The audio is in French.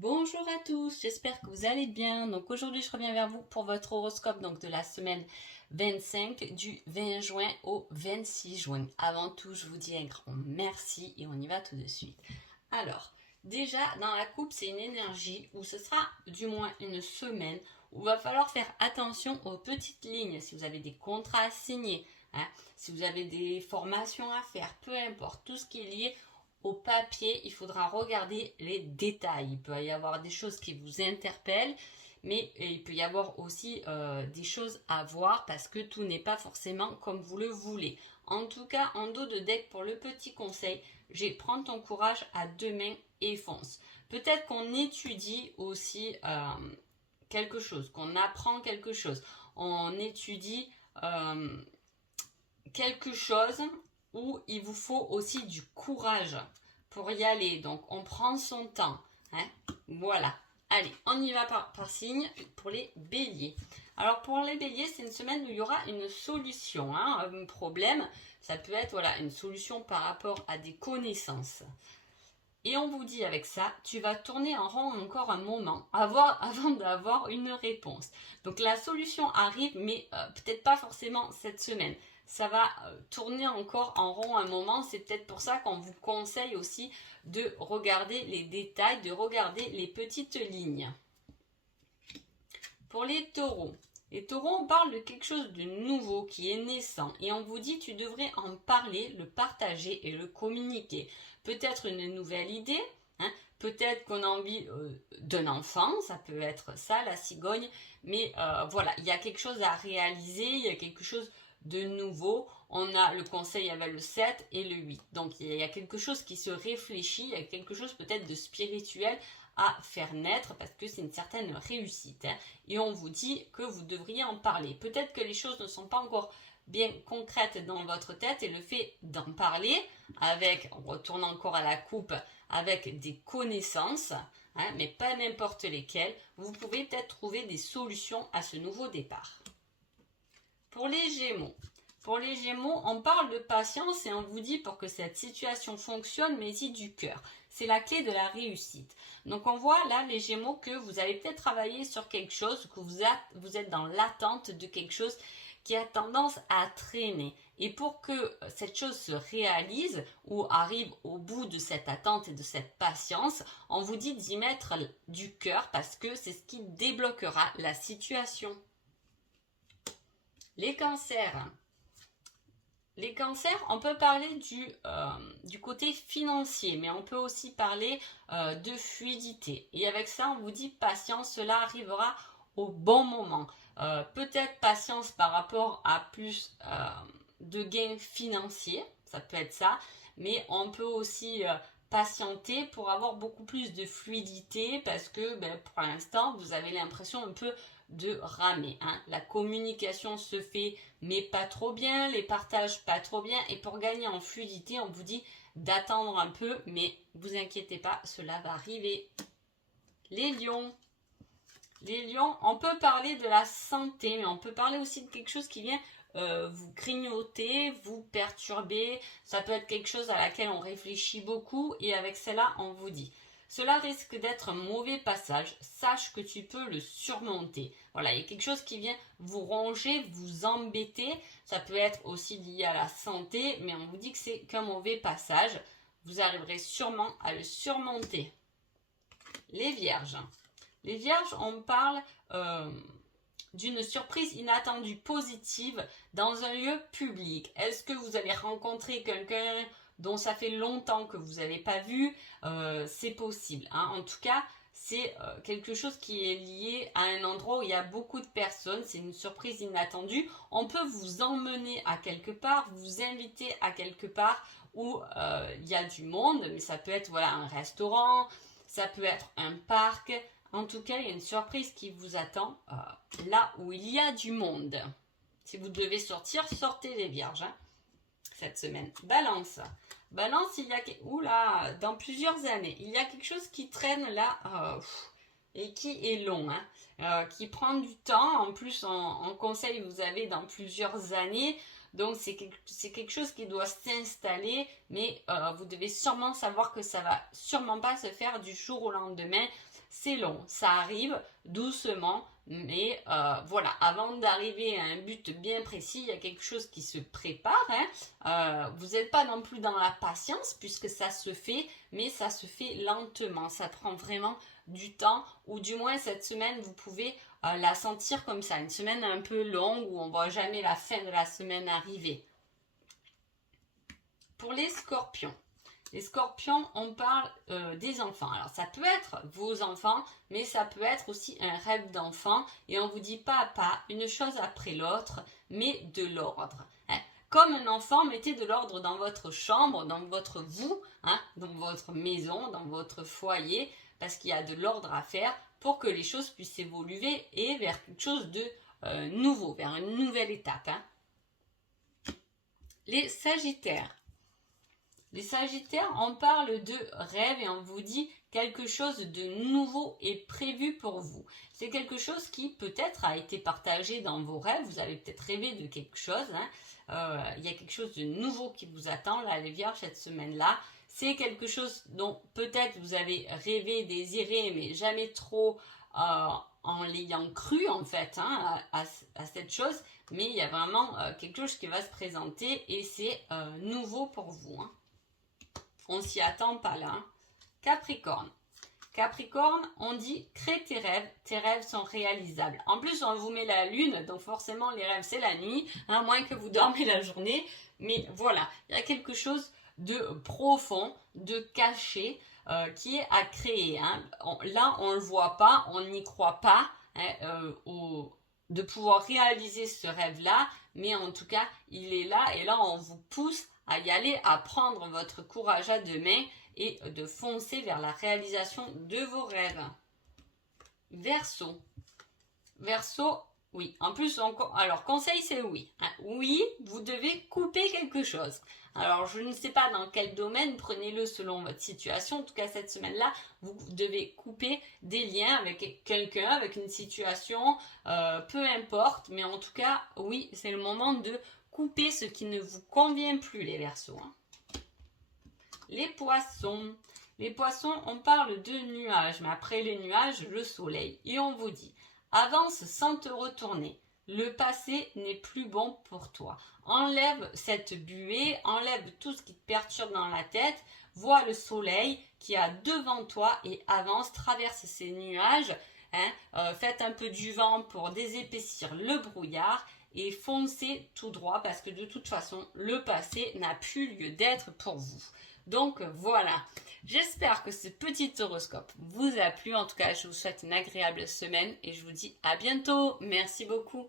Bonjour à tous, j'espère que vous allez bien. Donc aujourd'hui, je reviens vers vous pour votre horoscope donc de la semaine 25 du 20 juin au 26 juin. Avant tout, je vous dis un grand merci et on y va tout de suite. Alors, déjà dans la coupe, c'est une énergie où ce sera du moins une semaine où il va falloir faire attention aux petites lignes. Si vous avez des contrats à signer, si vous avez des formations à faire, peu importe, tout ce qui est lié au papier, il faudra regarder les détails. Il peut y avoir des choses qui vous interpellent, mais il peut y avoir aussi des choses à voir parce que tout n'est pas forcément comme vous le voulez. En tout cas, en dos de deck, pour le petit conseil, j'ai prends ton courage à deux mains et fonce. Peut-être qu'on étudie aussi quelque chose, qu'on apprend quelque chose. On étudie quelque chose où il vous faut aussi du courage pour y aller. Donc, on prend son temps. Voilà. Allez, on y va par signe pour les béliers. Alors, pour les béliers, c'est une semaine où il y aura une solution. Un problème, ça peut être une solution par rapport à des connaissances. Et on vous dit avec ça, tu vas tourner en rond encore un moment avant d'avoir une réponse. Donc la solution arrive, mais peut-être pas forcément cette semaine. Ça va tourner encore en rond un moment. C'est peut-être pour ça qu'on vous conseille aussi de regarder les détails, de regarder les petites lignes. Pour les taureaux, on parle de quelque chose de nouveau qui est naissant et on vous dit tu devrais en parler, le partager et le communiquer. Peut-être une nouvelle idée, peut-être qu'on a envie d'un enfant, ça peut être ça la cigogne, mais voilà, il y a quelque chose à réaliser, il y a quelque chose de nouveau. On a le conseil avec le 7 et le 8. Donc il y a quelque chose qui se réfléchit, il y a quelque chose peut-être de spirituel à faire naître parce que c'est une certaine réussite. Et on vous dit que vous devriez en parler. Peut-être que les choses ne sont pas encore bien concrètes dans votre tête et le fait d'en parler avec, on retourne encore à la coupe, avec des connaissances, mais pas n'importe lesquelles, vous pouvez peut-être trouver des solutions à ce nouveau départ. Pour les Gémeaux, on parle de patience et on vous dit pour que cette situation fonctionne, mais-y du cœur. C'est la clé de la réussite. Donc on voit là les Gémeaux que vous avez peut-être travaillé sur quelque chose, que vous êtes dans l'attente de quelque chose qui a tendance à traîner. Et pour que cette chose se réalise ou arrive au bout de cette attente et de cette patience, on vous dit d'y mettre du cœur parce que c'est ce qui débloquera la situation. Les cancers. Les cancers, on peut parler du côté financier, mais on peut aussi parler de fluidité. Et avec ça, on vous dit patience, cela arrivera au bon moment. Peut-être patience par rapport à plus de gains financiers, ça peut être ça, mais on peut aussi patienter pour avoir beaucoup plus de fluidité parce que pour l'instant, vous avez l'impression un peu de ramer. La communication se fait mais pas trop bien, les partages pas trop bien et pour gagner en fluidité, on vous dit d'attendre un peu, mais vous inquiétez pas, cela va arriver. Les lions. Les lions, on peut parler de la santé, mais on peut parler aussi de quelque chose qui vient vous grignoter, vous perturber. Ça peut être quelque chose à laquelle on réfléchit beaucoup et avec cela, on vous dit cela risque d'être un mauvais passage, sache que tu peux le surmonter. Voilà, il y a quelque chose qui vient vous ronger, vous embêter. Ça peut être aussi lié à la santé, mais on vous dit que c'est qu'un mauvais passage. Vous arriverez sûrement à le surmonter. Les vierges. Les vierges, on parle d'une surprise inattendue positive dans un lieu public. Est-ce que vous allez rencontrer quelqu'un dont ça fait longtemps que vous n'avez pas vu? C'est possible. En tout cas, c'est quelque chose qui est lié à un endroit où il y a beaucoup de personnes. C'est une surprise inattendue. On peut vous emmener à quelque part, vous inviter à quelque part où il y a du monde, mais ça peut être un restaurant, ça peut être un parc. En tout cas, il y a une surprise qui vous attend là où il y a du monde. Si vous devez sortir, sortez les vierges cette semaine. Balance. Balance, il y a dans plusieurs années, il y a quelque chose qui traîne là et qui est long, qui prend du temps. En plus, en conseil, vous avez dans plusieurs années. Donc, c'est quelque chose qui doit s'installer, mais vous devez sûrement savoir que ça va sûrement pas se faire du jour au lendemain. c'est long, ça arrive doucement, mais voilà, avant d'arriver à un but bien précis, il y a quelque chose qui se prépare. Vous n'êtes pas non plus dans la patience puisque ça se fait, mais ça se fait lentement. Ça prend vraiment du temps, ou du moins cette semaine, vous pouvez la sentir comme ça. Une semaine un peu longue où on ne voit jamais la fin de la semaine arriver. Pour les scorpions. Les scorpions, on parle des enfants. Alors ça peut être vos enfants, mais ça peut être aussi un rêve d'enfant. Et on vous dit pas à pas, une chose après l'autre, mais de l'ordre. Comme un enfant, mettez de l'ordre dans votre chambre, dans votre vous, dans votre maison, dans votre foyer, parce qu'il y a de l'ordre à faire pour que les choses puissent évoluer et vers quelque chose de nouveau, vers une nouvelle étape. Les sagittaires. Les sagittaires, on parle de rêve et on vous dit quelque chose de nouveau est prévu pour vous. C'est quelque chose qui peut-être a été partagé dans vos rêves. Vous avez peut-être rêvé de quelque chose. Il y a quelque chose de nouveau qui vous attend, là, les vierges, cette semaine-là. C'est quelque chose dont peut-être vous avez rêvé, désiré, mais jamais trop en l'ayant cru, en fait, à cette chose. Mais il y a vraiment quelque chose qui va se présenter et c'est nouveau pour vous. On s'y attend pas là. Capricorne. Capricorne, on dit crée tes rêves sont réalisables. En plus, on vous met la lune, donc forcément les rêves c'est la nuit, à moins que vous dormez la journée. Mais voilà, il y a quelque chose de profond, de caché, qui est à créer. Là, on ne le voit pas, on n'y croit pas de pouvoir réaliser ce rêve-là, mais en tout cas, il est là et là, on vous pousse à y aller, à prendre votre courage à deux mains et de foncer vers la réalisation de vos rêves. Verseau. Verseau, oui. En plus, alors conseil, c'est oui. Oui, vous devez couper quelque chose. Alors, je ne sais pas dans quel domaine, prenez-le selon votre situation. En tout cas, cette semaine-là, vous devez couper des liens avec quelqu'un, avec une situation, peu importe. Mais en tout cas, oui, c'est le moment de couper ce qui ne vous convient plus, les Verseaux. Les poissons. Les poissons, on parle de nuages, mais après les nuages, le soleil. Et on vous dit, avance sans te retourner. Le passé n'est plus bon pour toi. Enlève cette buée, enlève tout ce qui te perturbe dans la tête. Vois le soleil qui est devant toi et avance, traverse ces nuages. Faites un peu du vent pour désépaissir le brouillard. Et foncez tout droit parce que de toute façon, le passé n'a plus lieu d'être pour vous. Donc voilà, j'espère que ce petit horoscope vous a plu. En tout cas, je vous souhaite une agréable semaine et je vous dis à bientôt. Merci beaucoup.